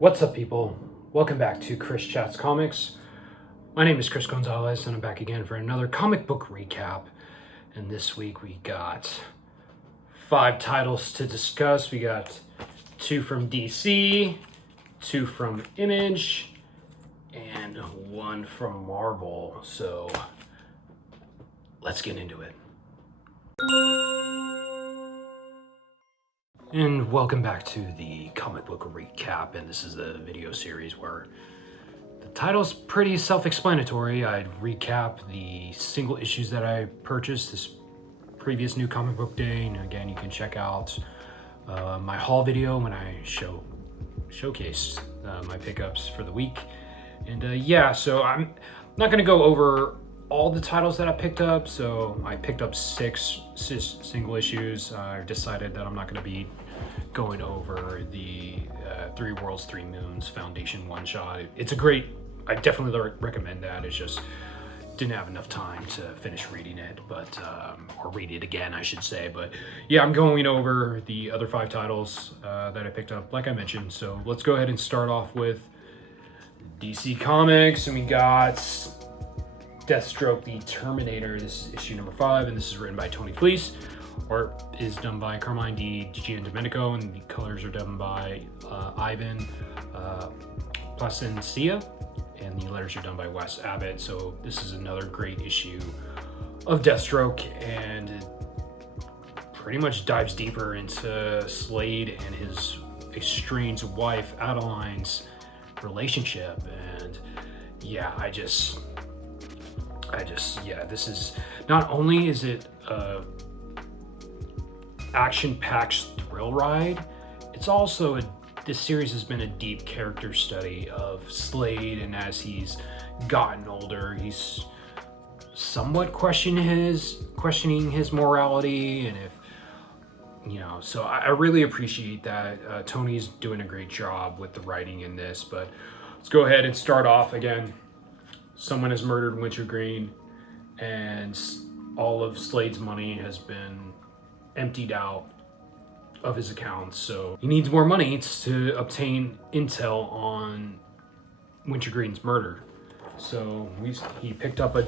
What's up, people? Welcome back to Chris Chats Comics. My name is Chris Gonzalez, and I'm back again for another comic book recap. And this week we got 5 titles to discuss. We got 2 from DC, 2 from Image, and 1 from Marvel. So let's get into it. And welcome back to the comic book recap, and this is a video series where the title's pretty self-explanatory. I'd recap the single issues that I purchased this previous New Comic Book Day, and again, you can check out my haul video when I showcased my pickups for the week. And yeah, so I'm not gonna go over all the titles that I picked up. So I picked up 6 single issues. I decided that I'm not going to be going over the 3 Worlds, 3 Moons Foundation one-shot. It's a great, I definitely recommend that. It's just didn't have enough time to finish reading it, but or read it again, I should say. But yeah, I'm going over the other 5 titles that I picked up, like I mentioned. So let's go ahead and start off with DC Comics, and we got Deathstroke, the Terminator. This is issue number 5, and this is written by Tony Fleece. Art is done by Carmine Di Giandomenico, and the colors are done by Ivan Placencia, and the letters are done by Wes Abbott. So this is another great issue of Deathstroke, and it pretty much dives deeper into Slade and his estranged wife Adeline's relationship. And yeah, yeah, this is, not only is it a action-packed thrill ride, it's also this series has been a deep character study of Slade, and as he's gotten older, he's somewhat questioning his morality, and if, you know, so I really appreciate that. Tony's doing a great job with the writing in this, but let's go ahead and start off again. Someone has murdered Wintergreen, and all of Slade's money has been emptied out of his accounts. So he needs more money to obtain intel on Wintergreen's murder. So he picked up a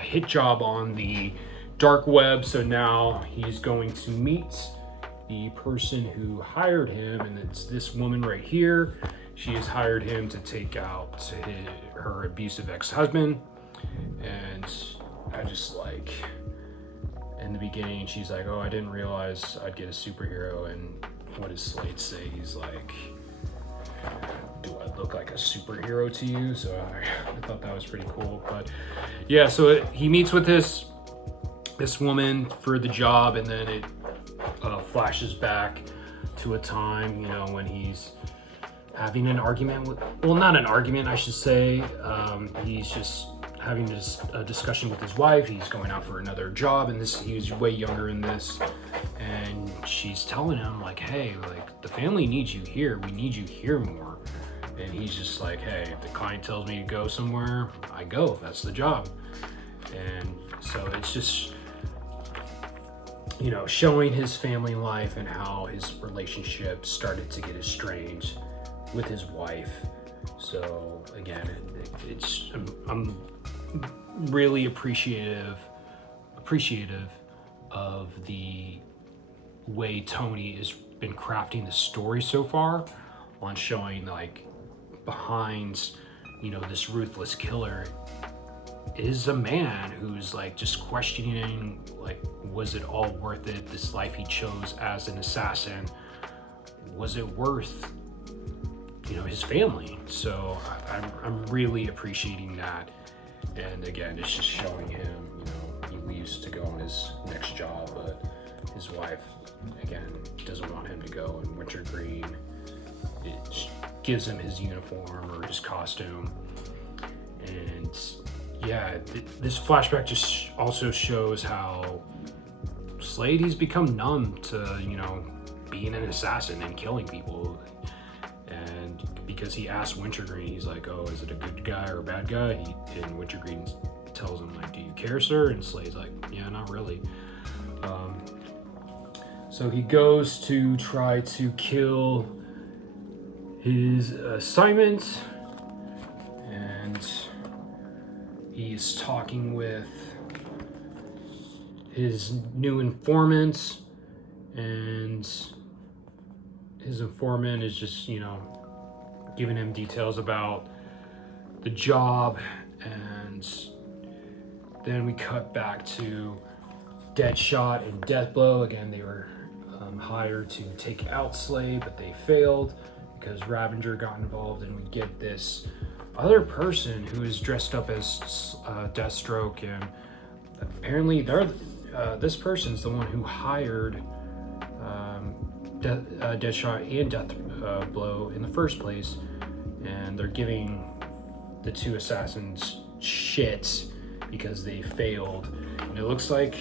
hit job on the dark web. So now he's going to meet the person who hired him, and it's this woman right here. She has hired him to take out her abusive ex-husband. And I just, like, in the beginning, she's like, oh, I didn't realize I'd get a superhero. And what does Slade say? He's like, do I look like a superhero to you? So I thought that was pretty cool. But yeah, so he meets with this woman for the job, and then it flashes back to a time, you know, when he's having an argument with, well, not an argument, I should say. He's just having a discussion with his wife. He's going out for another job, and he was way younger in this. And she's telling him, like, hey, like, the family needs you here. We need you here more. And he's just like, hey, if the client tells me to go somewhere, I go. That's the job. And so it's just, you know, showing his family life and how his relationship started to get estranged with his wife. So again, I'm really appreciative of the way Tony has been crafting the story so far, on showing, like, behind, you know, this ruthless killer is a man who's, like, just questioning, like, was it all worth it? This life he chose as an assassin, was it worth, you know, his family? So I'm really appreciating that. And again, it's just showing him, you know, he leaves to go on his next job, but his wife, again, doesn't want him to go. And Wintergreen, it gives him his uniform or his costume. And yeah, this flashback just also shows how Slade, he's become numb to, you know, being an assassin and killing people. And because he asked Wintergreen, he's like, oh, is it a good guy or a bad guy? And Wintergreen tells him, like, do you care, sir? And Slade's like, yeah, not really. So he goes to try to kill his assignment, and he's talking with his new informant, and his informant is just, giving him details about the job. And then we cut back to Deadshot and Deathblow. Again, they were hired to take out Slade, but they failed because Ravager got involved, and we get this other person who is dressed up as Deathstroke, and apparently this person's the one who hired Deadshot and Deathblow in the first place, and they're giving the two assassins shit because they failed. And it looks like,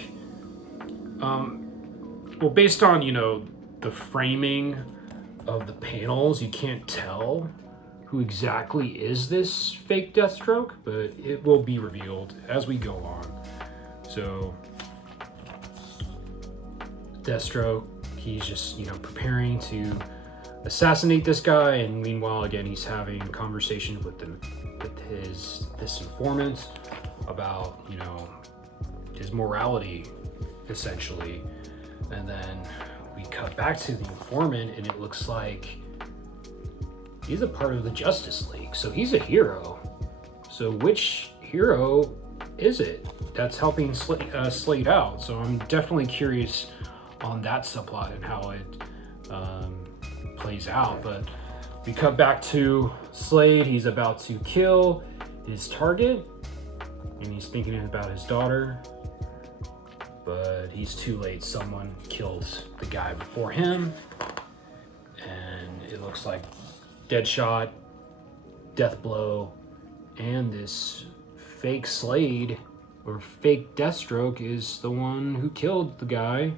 based on, the framing of the panels, you can't tell who exactly is this fake Deathstroke, but it will be revealed as we go on. So Deathstroke, he's just, preparing to assassinate this guy, and meanwhile, again, he's having conversations with this informant about, his morality, essentially. And then we cut back to the informant, and it looks like he's a part of the Justice League, so he's a hero. So which hero is it that's helping Slade out? So I'm definitely curious on that subplot and how it plays out. But we cut back to Slade. He's about to kill his target, and he's thinking about his daughter, but he's too late. Someone killed the guy before him, and it looks like Deadshot, Deathblow, and this fake Slade or fake Deathstroke is the one who killed the guy.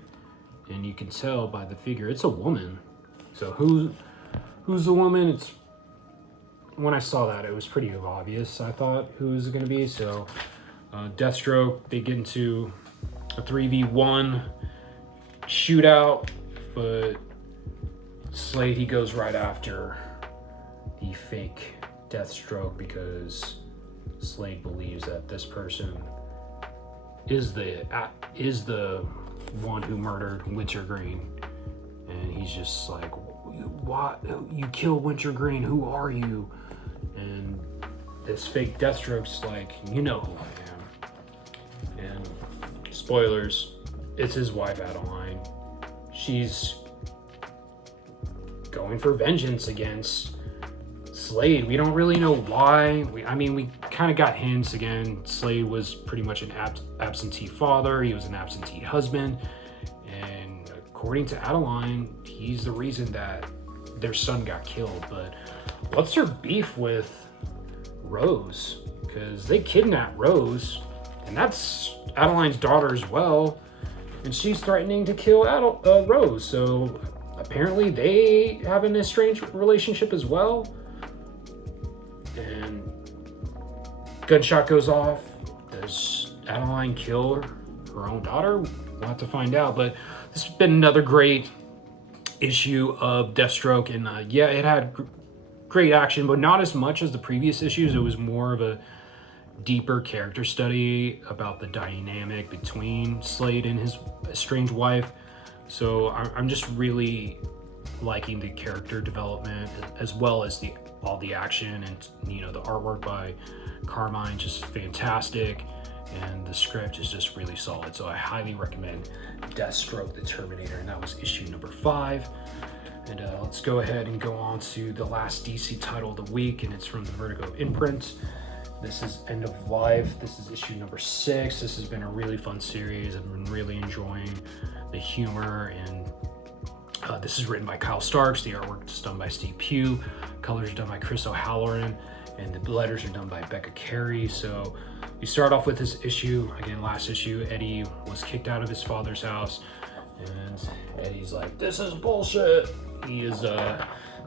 And you can tell by the figure, it's a woman. So who's the woman? It's, when I saw that, it was pretty obvious, I thought, who was it going to be. So Deathstroke, they get into a 3v1 shootout, but Slade, he goes right after the fake Deathstroke because Slade believes that this person is the one who murdered Wintergreen, and he's just like, "What? You killed Wintergreen? Who are you?" And this fake Deathstroke's like, "You know who I am." And spoilers, it's his wife Adeline. She's going for vengeance against Slade. We don't really know why. We kind of got hints. Again, Slade was pretty much an absentee father. He was an absentee husband. And according to Adeline, he's the reason that their son got killed. But what's her beef with Rose? Because they kidnapped Rose, and that's Adeline's daughter as well. And she's threatening to kill Rose. So apparently they have an estranged relationship as well. And gunshot goes off. Does Adeline kill her own daughter? We'll have to find out. But this has been another great issue of Deathstroke. And it had great action, but not as much as the previous issues. It was more of a deeper character study about the dynamic between Slade and his estranged wife. So I'm just really liking the character development, as well as all the action, and the artwork by Carmine, just fantastic, and the script is just really solid. So I highly recommend Deathstroke the Terminator, and that was issue number 5. And let's go ahead and go on to the last DC title of the week, and it's from the Vertigo imprint. This is End of Life. This is issue number 6. This has been a really fun series. I've been really enjoying the humor, and this is written by Kyle Starks. The artwork is done by Steve Pugh. Colors are done by Chris O'Halloran, and the letters are done by Becca Carey. So we start off with this issue. Again, last issue, Eddie was kicked out of his father's house, and Eddie's like, "This is bullshit." He is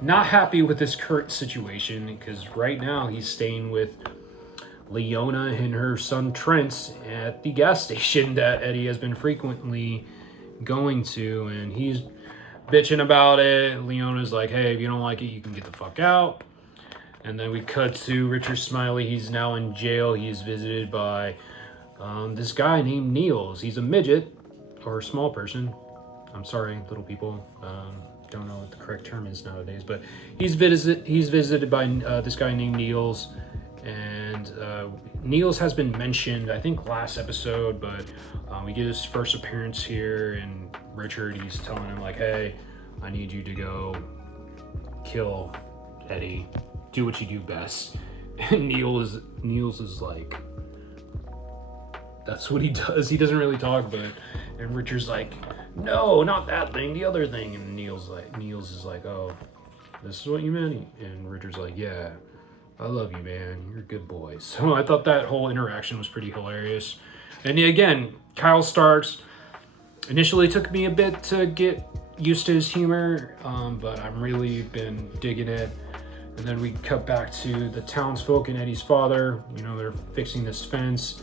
not happy with this current situation, because right now he's staying with Leona and her son Trent at the gas station that Eddie has been frequently going to, and he's bitching about it. Leona's like, hey, if you don't like it, you can get the fuck out. And then we cut to Richard Smiley. He's now in jail. He's visited by this guy named Niels. He's a midget, or a small person. I'm sorry, little people. Don't know what the correct term is nowadays, but he's visited by this guy named Niels. And Niels has been mentioned, I think, last episode, but we get his first appearance here, and Richard, he's telling him, like, hey, I need you to go kill Eddie. Do what you do best. And Niels is like, that's what he does. He doesn't really talk, but, and Richard's like, no, not that thing, the other thing. And Niels is like, oh, this is what you meant? And Richard's like, yeah, I love you, man. You're a good boy. So I thought that whole interaction was pretty hilarious. And again, Kyle Starks initially took me a bit to get used to his humor, but I've really been digging it. And then we cut back to the townsfolk and Eddie's father. You know, they're fixing this fence,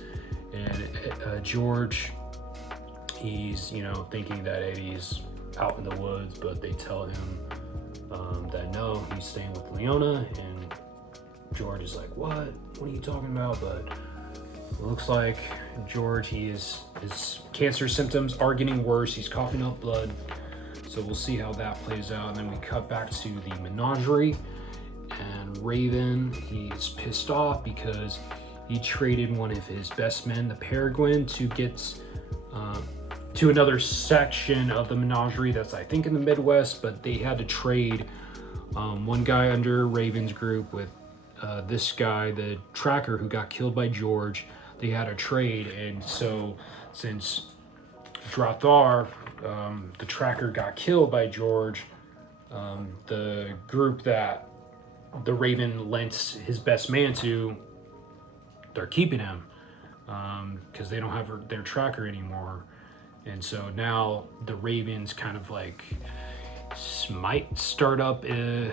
and George, he's, you know, thinking that Eddie's out in the woods, but they tell him that no, he's staying with Leona. And George is like, what are you talking about? But it looks like George, his cancer symptoms are getting worse. He's coughing up blood. So we'll see how that plays out. And then we cut back to the menagerie, and Raven, he's pissed off because he traded one of his best men, the Peregrine, to get to another section of the menagerie that's, I think, in the Midwest, but they had to trade one guy under Raven's group with this guy, the tracker, who got killed by George. They had a trade, and so since Drathar, the tracker, got killed by George, the group that the Raven lent his best man to, they're keeping him because they don't have their tracker anymore. And so now the Ravens kind of like might start up a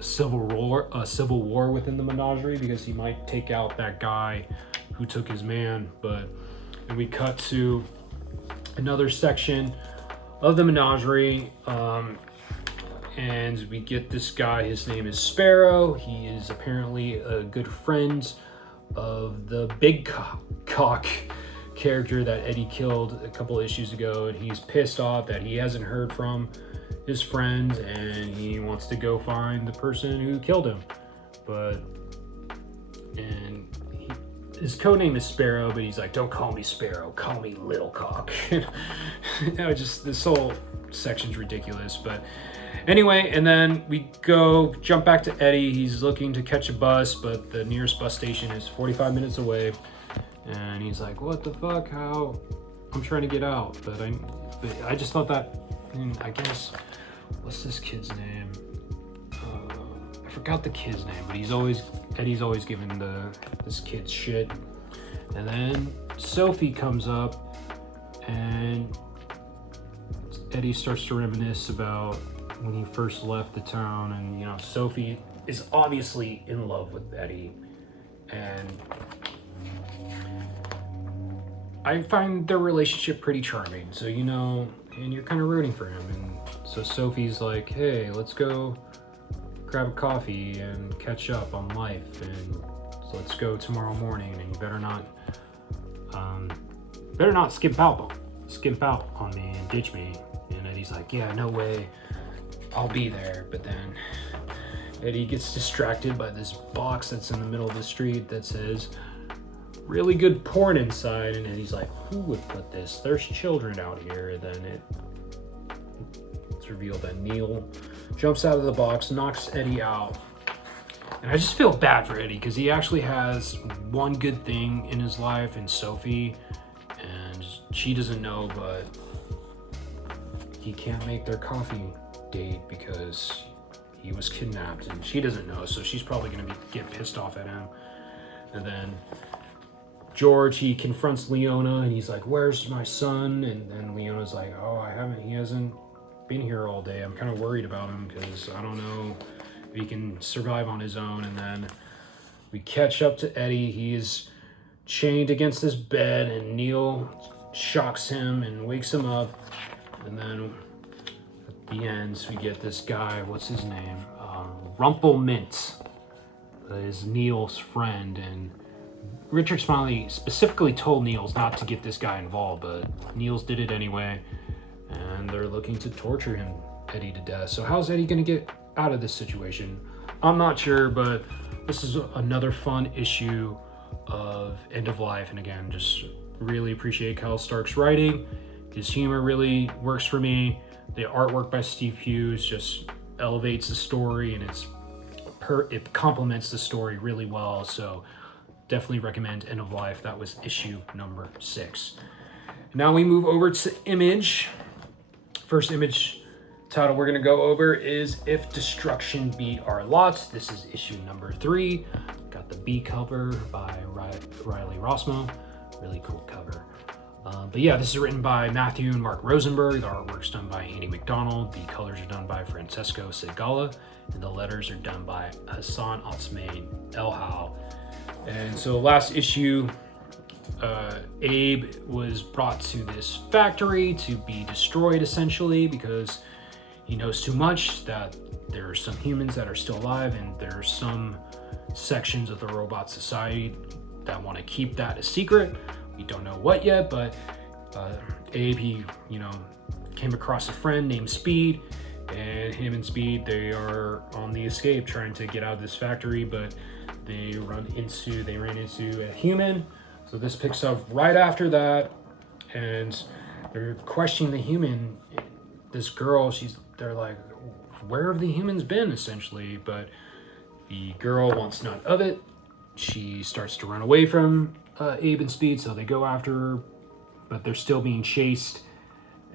civil war within the menagerie, because he might take out that guy who took his man. And we cut to another section of the menagerie, and we get this guy. His name is Sparrow. He is apparently a good friend of the big cock character that Eddie killed a couple issues ago, and he's pissed off that he hasn't heard from his friend, and he wants to go find the person who killed him. His codename is Sparrow, but he's like, don't call me Sparrow, call me Little Cock. This whole section's ridiculous. But anyway, and then we jump back to Eddie. He's looking to catch a bus, but the nearest bus station is 45 minutes away. And he's like, what the fuck? How? I'm trying to get out. But I just thought that, I guess, what's this kid's name? I forgot the kid's name, but Eddie's always giving this kid shit. And then Sophie comes up, and Eddie starts to reminisce about when he first left the town. And, you know, Sophie is obviously in love with Eddie. And I find their relationship pretty charming. So, you know, and you're kind of rooting for him. And so Sophie's like, hey, let's go grab a coffee and catch up on life, and so let's go tomorrow morning, and you better not skimp out on me and ditch me. And Eddie's like, yeah, no way, I'll be there. But then Eddie gets distracted by this box that's in the middle of the street that says really good porn inside, and Eddie's like, who would put this? There's children out here. And then it's revealed that Neil jumps out of the box, knocks Eddie out. And I just feel bad for Eddie, because he actually has one good thing in his life in Sophie, and she doesn't know, but he can't make their coffee date because he was kidnapped, and she doesn't know, so she's probably going to get pissed off at him. And then George, he confronts Leona, and he's like, where's my son? And then Leona's like, oh, he hasn't been here all day. I'm kind of worried about him because I don't know if he can survive on his own. And then we catch up to Eddie. He is chained against his bed, and Neil shocks him and wakes him up. And then the ends, we get this guy, what's his name? Rumpelmintz is Neil's friend, and Richard Smiley specifically told Niels not to get this guy involved, but Niels did it anyway, and they're looking to torture him, Eddie, to death. So how's Eddie gonna get out of this situation? I'm not sure, but this is another fun issue of End of Life, and again, just really appreciate Kyle Stark's writing. His humor really works for me. The artwork by Steve Hughes just elevates the story, and it complements the story really well. So definitely recommend End of Life. That was issue number 6. Now we move over to Image. First Image title we're going to go over is If Destruction Be Our Lot. This is issue number 3. Got the B cover by Riley Rossmo. Really cool cover. But yeah, this is written by Matthew and Mark Rosenberg. The artwork's done by Andy McDonald. The colors are done by Francesco Segala. And the letters are done by Hassan Otsmane Elhal. And so last issue, Abe was brought to this factory to be destroyed essentially because he knows too much, that there are some humans that are still alive, and there are some sections of the robot society that want to keep that a secret. We don't know what yet, but Abe, he came across a friend named Speed, and him and Speed, they are on the escape trying to get out of this factory, but they ran into a human. So this picks up right after that, and they're questioning the human. This girl, they're like, where have the humans been, essentially? But the girl wants none of it. She starts to run away from Abe and Speed, so they go after her, but they're still being chased.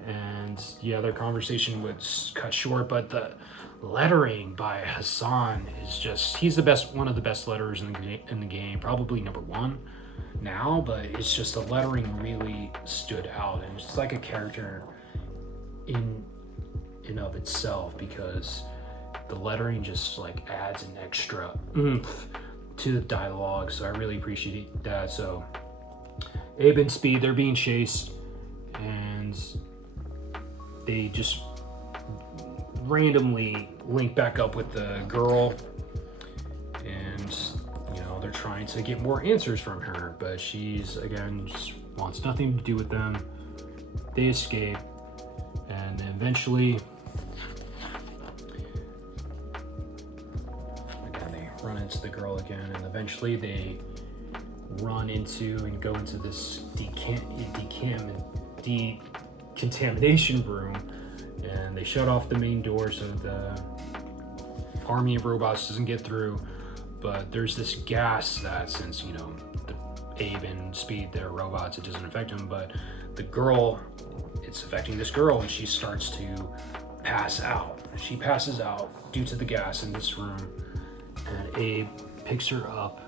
And yeah, their conversation was cut short, but the lettering by Hassan is just, he's one of the best letterers in the game, probably number 1 now, but it's just the lettering really stood out, and it's just like a character in of itself, because the lettering just like adds an extra oomph to the dialogue. So I really appreciate that. So Abe and Speed, they're being chased, and they just randomly link back up with the girl, and they're trying to get more answers from her, but she's again just wants nothing to do with them. They escape, and eventually they run into the girl again, and eventually they run into and go into this decontamination room, and they shut off the main door so the army of robots doesn't get through. But there's this gas that, since the Abe and Speed, they're robots, it doesn't affect them, but the girl, it's affecting this girl, and she starts to pass out. She passes out due to the gas in this room, and Abe picks her up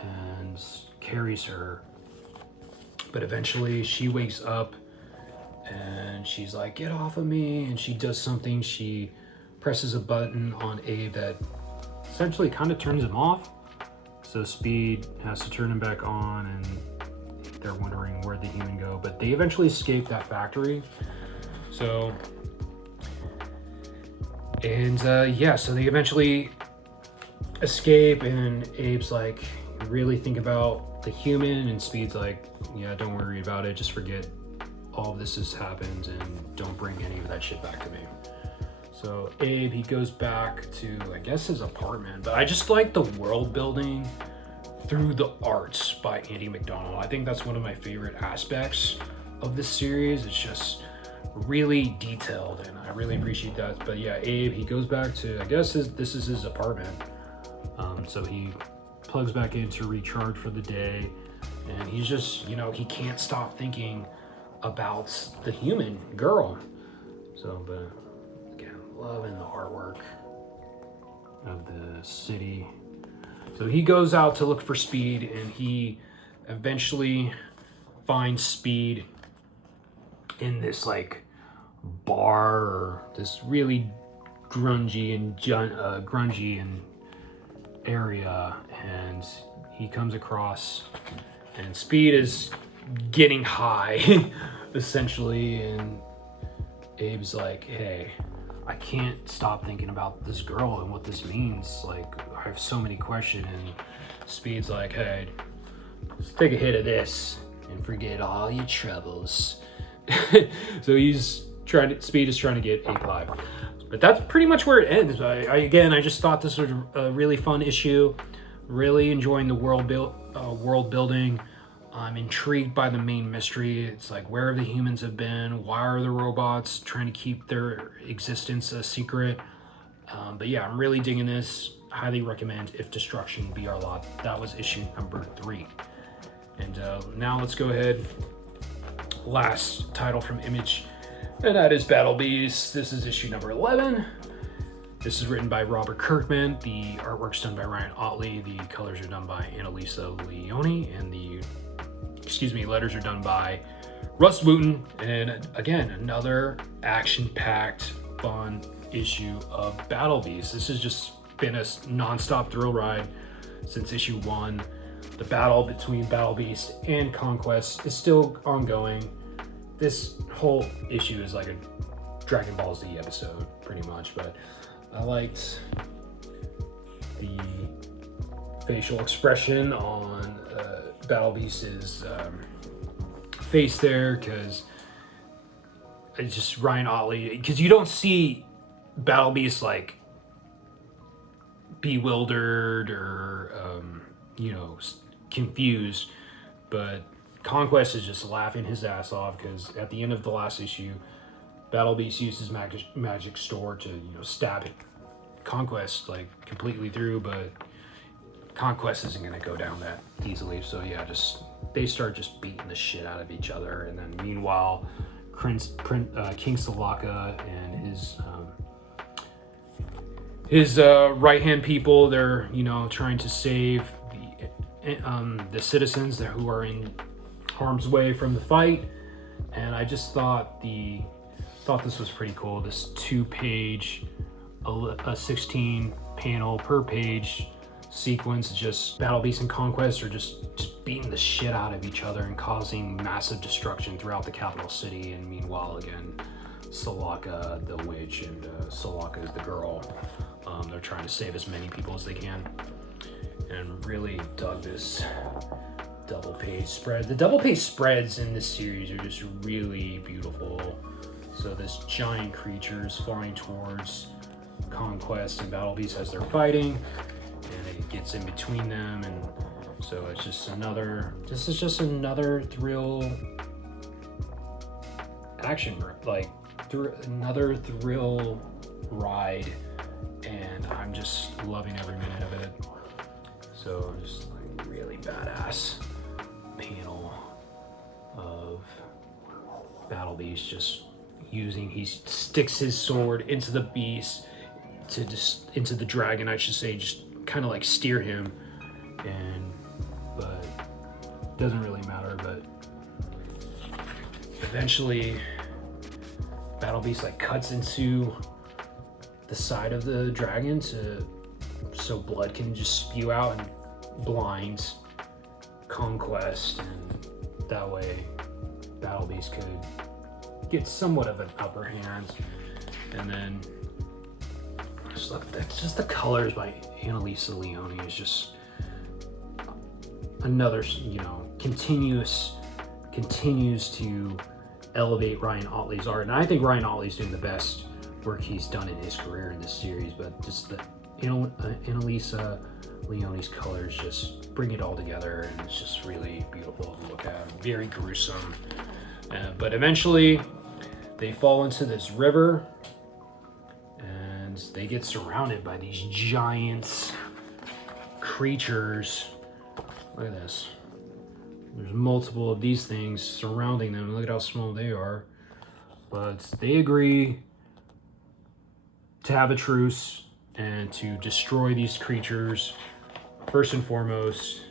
and carries her, but eventually she wakes up and she's like, get off of me, and she does something. She presses a button on Abe that essentially kind of turns him off, so Speed has to turn him back on, and they're wondering where the human go, but they eventually escape that factory. So so they eventually escape, and Abe's like, really think about the human, and Speed's like, yeah, don't worry about it, just forget all of this has happened and don't bring any of that shit back to me. So Abe, he goes back to, I guess, his apartment, but I just like the world building through the arts by Andy McDonald. I think that's one of my favorite aspects of this series. It's just really detailed, and I really appreciate that. But yeah, Abe, he goes back to, I guess this is his apartment. So he plugs back in to recharge for the day, and he's just, he can't stop thinking about the human girl. So, but again, loving the artwork of the city. So he goes out to look for Speed, and he eventually finds Speed in this like bar, or this really grungy and area, and he comes across, and Speed is getting high essentially, and Abe's like, hey, I can't stop thinking about this girl and what this means. Like, I have so many questions, and Speed's like, hey, let's take a hit of this and forget all your troubles. So Speed is trying to get A5. But that's pretty much where it ends. I just thought this was a really fun issue. Really enjoying the world building. I'm intrigued by the main mystery. It's like, where have the humans have been? Why are the robots trying to keep their existence a secret? But yeah, I'm really digging this. Highly recommend If Destruction Be Our Lot. That was issue number 3. And now let's go ahead. Last title from Image, and that is Battle Beast. This is issue number 11. This is written by Robert Kirkman. The artwork's done by Ryan Ottley. The colors are done by Annalisa Leone, and the letters are done by Russ Wooten. And again, another action-packed, fun issue of Battle Beast. This has just been a non-stop thrill ride since issue 1. The battle between Battle Beast and Conquest is still ongoing. This whole issue is like a Dragon Ball Z episode, pretty much, but I liked the facial expression on Battle Beast's face there, because it's just Ryan Ottley, because you don't see Battle Beast like bewildered or confused, but Conquest is just laughing his ass off, because at the end of the last issue, Battle Beast used his magic sword to stab Conquest like completely through, but Conquest isn't going to go down that easily. So yeah, they start just beating the shit out of each other, and then meanwhile, King Salaka and his right hand people, they're trying to save the citizens who are in harm's way from the fight. And I just thought this was pretty cool. This 2-page, a 16 panel per page sequence, just Battle Beast and Conquest are just beating the shit out of each other and causing massive destruction throughout the capital city. And meanwhile, again, Salaka the witch and Salaka is the girl. They're trying to save as many people as they can, and really dug this double page spread. The double page spreads in this series are just really beautiful. So this giant creature is flying towards Conquest and Battle Beast as they're fighting, and it gets in between them, and so it's just another thrill action, like another thrill ride, and I'm just loving every minute of it. So just like really badass panel of Battle Beast just he sticks his sword into the beast into the dragon, I should say, just kind of like steer him, but doesn't really matter. But eventually Battle Beast like cuts into the side of the dragon so blood can just spew out and blinds Conquest, and that way Battle Beast could get somewhat of an upper hand. And then that's just the colors by Annalisa Leone is just another, continues to elevate Ryan Ottley's art. And I think Ryan Ottley's doing the best work he's done in his career in this series, but just the Annalisa Leone's colors just bring it all together, and it's just really beautiful to look at. Very gruesome. But eventually they fall into this river, and they get surrounded by these giant creatures. Look at this. There's multiple of these things surrounding them. Look at how small they are. But they agree to have a truce and to destroy these creatures first and foremost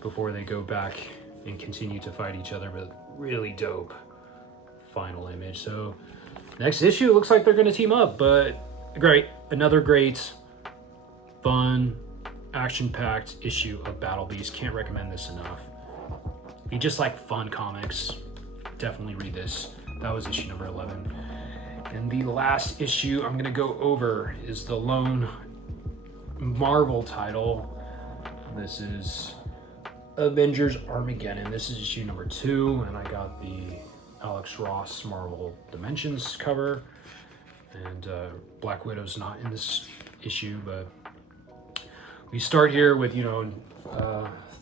before they go back and continue to fight each other. But really dope final image. So next issue, it looks like they're going to team up, but great. Another great, fun, action-packed issue of Battle Beast. Can't recommend this enough. If you just like fun comics, definitely read this. That was issue number 11. And the last issue I'm gonna go over is the lone Marvel title. This is Avengers Armageddon. This is issue number 2, and I got the Alex Ross Marvel Dimensions cover. And Black Widow's not in this issue, but we start here with,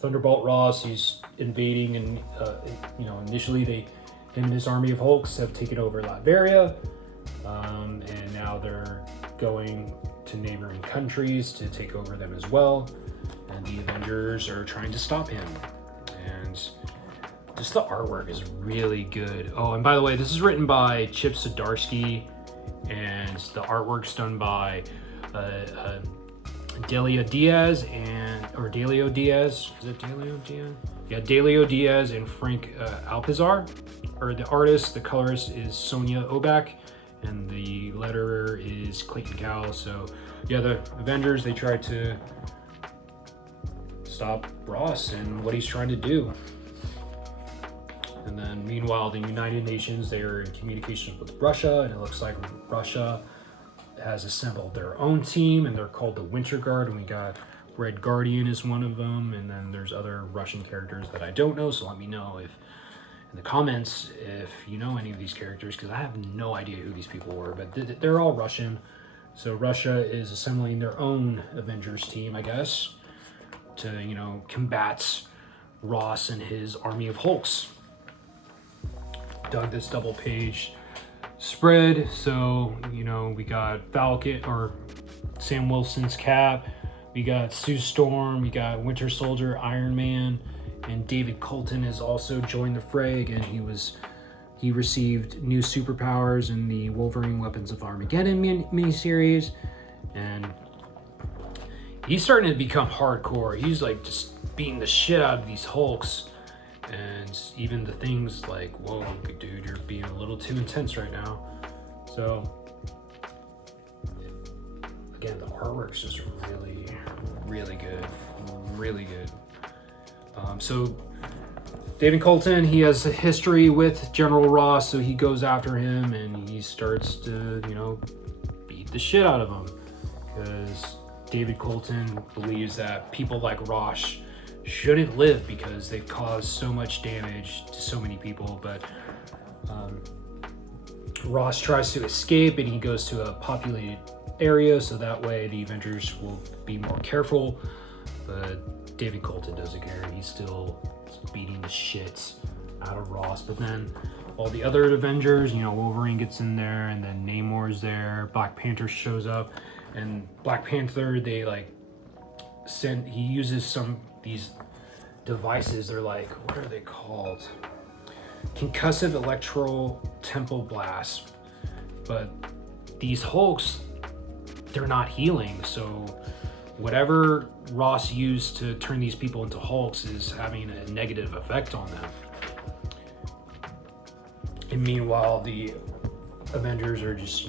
Thunderbolt Ross. He's invading, and initially him and his army of Hulks have taken over Latveria, and now they're going to neighboring countries to take over them as well. And the Avengers are trying to stop him. And just the artwork is really good. Oh, and by the way, this is written by Chip Zdarsky, and the artwork's done by Delio Diaz. Is it Delio Diaz? Yeah, Delio Diaz and Frank Alpizar are the artists. The colorist is Sonia Obak, and the letterer is Clayton Cowell. So yeah, the Avengers, they tried to stop Ross and what he's trying to do. And then meanwhile, the United Nations, they are in communication with Russia, and it looks like Russia has assembled their own team, and they're called the Winter Guard, and we got Red Guardian is one of them, and then there's other Russian characters that I don't know, so let me know if in the comments if you know any of these characters, because I have no idea who these people were, but they're all Russian. So Russia is assembling their own Avengers team, I guess, to, combat Ross and his army of Hulks. Dug this double page spread. So, we got Falcon, or Sam Wilson's Cap, we got Sue Storm, we got Winter Soldier, Iron Man, and David Colton has also joined the fray. Again, he received new superpowers in the Wolverine Weapons of Armageddon miniseries, and he's starting to become hardcore. He's like just beating the shit out of these Hulks. And even the things like, whoa, dude, you're being a little too intense right now. So, again, the artwork's just really, really good. Really good. So, David Colton, he has a history with General Ross, so he goes after him and he starts to, beat the shit out of him. Because David Colton believes that people like Ross shouldn't live because they've caused so much damage to so many people. But Ross tries to escape, and he goes to a populated area, so that way the Avengers will be more careful. But David Colton doesn't care. He's still beating the shit out of Ross. But then all the other Avengers, Wolverine gets in there, and then Namor's there. Black Panther shows up, and Black Panther, he uses these devices. They're like, what are they called? Concussive electro temple blast. But these Hulks, they're not healing, so whatever Ross used to turn these people into Hulks is having a negative effect on them. And meanwhile, the Avengers are just,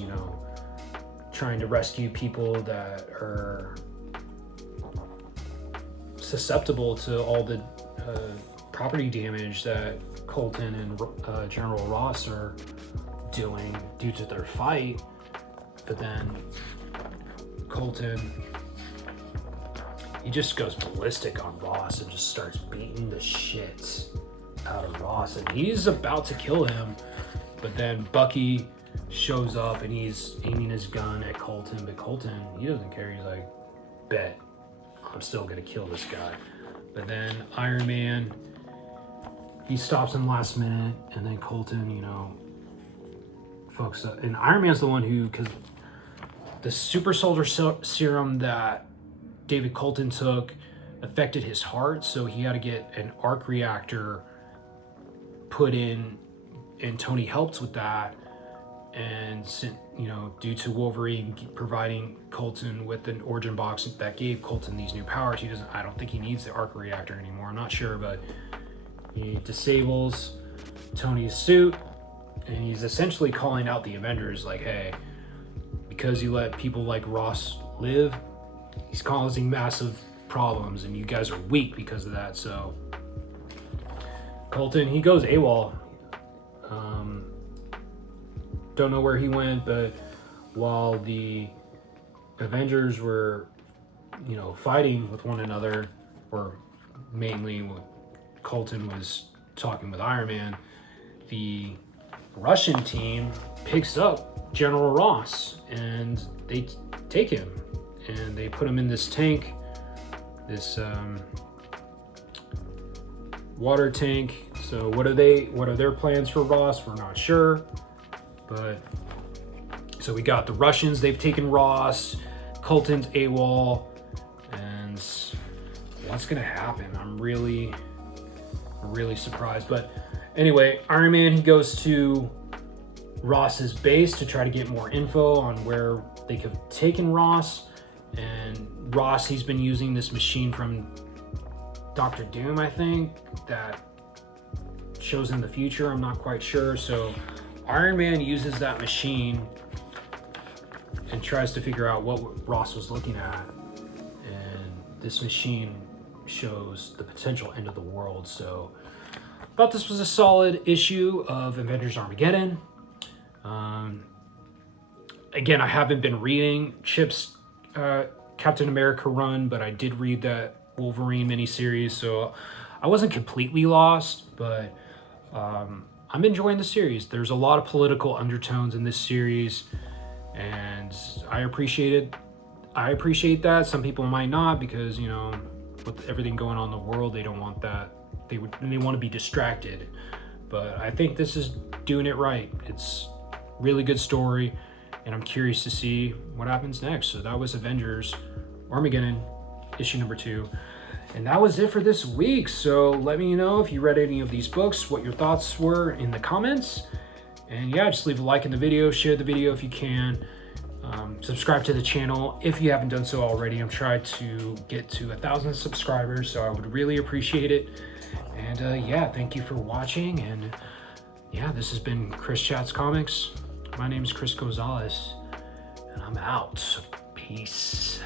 trying to rescue people that are susceptible to all the property damage that Colton and General Ross are doing due to their fight. But then Colton, he just goes ballistic on Ross and just starts beating the shit out of Ross, and he's about to kill him, but then Bucky shows up and he's aiming his gun at Colton, but Colton, he doesn't care. He's like, bet, I'm still gonna kill this guy. But then Iron Man, he stops him last minute, and then Colton, fucks up. And Iron Man's the one who, because the super soldier serum that David Colton took affected his heart, so he had to get an arc reactor put in, and Tony helped with that. And due to Wolverine providing Colton with an origin box that gave Colton these new powers, I don't think he needs the arc reactor anymore. I'm not sure, but he disables Tony's suit, and he's essentially calling out the Avengers like, hey, because you let people like Ross live, he's causing massive problems, and you guys are weak because of that. So Colton, he goes AWOL. don't know where he went, but while the Avengers were, you know, fighting with one another, or mainly Colton was talking with Iron Man, the Russian team picks up General Ross and they take him and they put him in this tank, this water tank. So what are their plans for Ross? We're not sure. But so we got the Russians, they've taken Ross, Colton's AWOL, and what's gonna happen? I'm really surprised. But anyway, Iron Man, he goes to Ross's base to try to get more info on where they could have taken Ross. And Ross, he's been using this machine from Doctor Doom, I think, that shows in the future. I'm not quite sure. So Iron Man uses that machine and tries to figure out what Ross was looking at. And this machine shows the potential end of the world. So I thought this was a solid issue of Avengers Armageddon. Again, I haven't been reading Chip's Captain America run, but I did read that Wolverine miniseries, so I wasn't completely lost, but I'm enjoying the series. There's a lot of political undertones in this series, and I appreciate that. Some people might not, because, you know, with everything going on in the world, they don't want that. They want to be distracted. But I think this is doing it right. It's really good story, and I'm curious to see what happens next. So that was Avengers Armageddon, issue number 2. And that was it for this week. So let me know if you read any of these books, what your thoughts were in the comments. And yeah, just leave a like in the video, share the video if you can. Subscribe to the channel if you haven't done so already. I'm trying to get to 1,000 subscribers, so I would really appreciate it. And yeah, thank you for watching. And yeah, this has been Chris Chats Comics. My name is Chris Gonzalez, and I'm out. Peace.